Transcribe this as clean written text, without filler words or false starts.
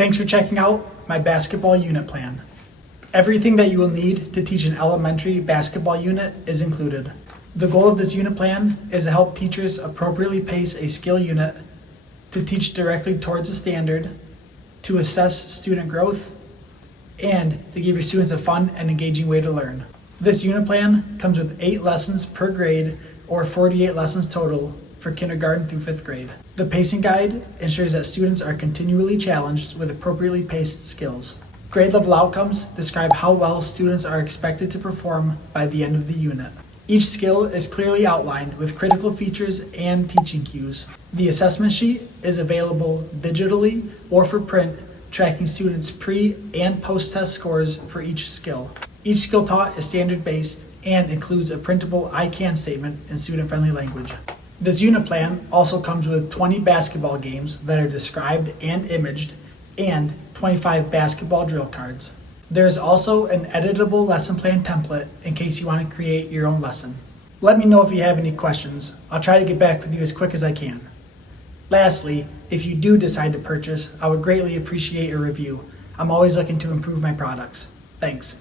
Thanks for checking out my basketball unit plan. Everything that you will need to teach an elementary basketball unit is included. The goal of this unit plan is to help teachers appropriately pace a skill unit, to teach directly towards a standard, to assess student growth, and to give your students a fun and engaging way to learn. This unit plan comes with 8 lessons per grade, or 48 lessons total for kindergarten through 5th grade. The pacing guide ensures that students are continually challenged with appropriately paced skills. Grade level outcomes describe how well students are expected to perform by the end of the unit. Each skill is clearly outlined with critical features and teaching cues. The assessment sheet is available digitally or for print, tracking students' pre- and post-test scores for each skill. Each skill taught is standard-based and includes a printable I can statement in student-friendly language. This unit plan also comes with 20 basketball games that are described and imaged, and 25 basketball drill cards. There is also an editable lesson plan template in case you want to create your own lesson. Let me know if you have any questions. I'll try to get back with you as quick as I can. Lastly, if you do decide to purchase, I would greatly appreciate a review. I'm always looking to improve my products. Thanks.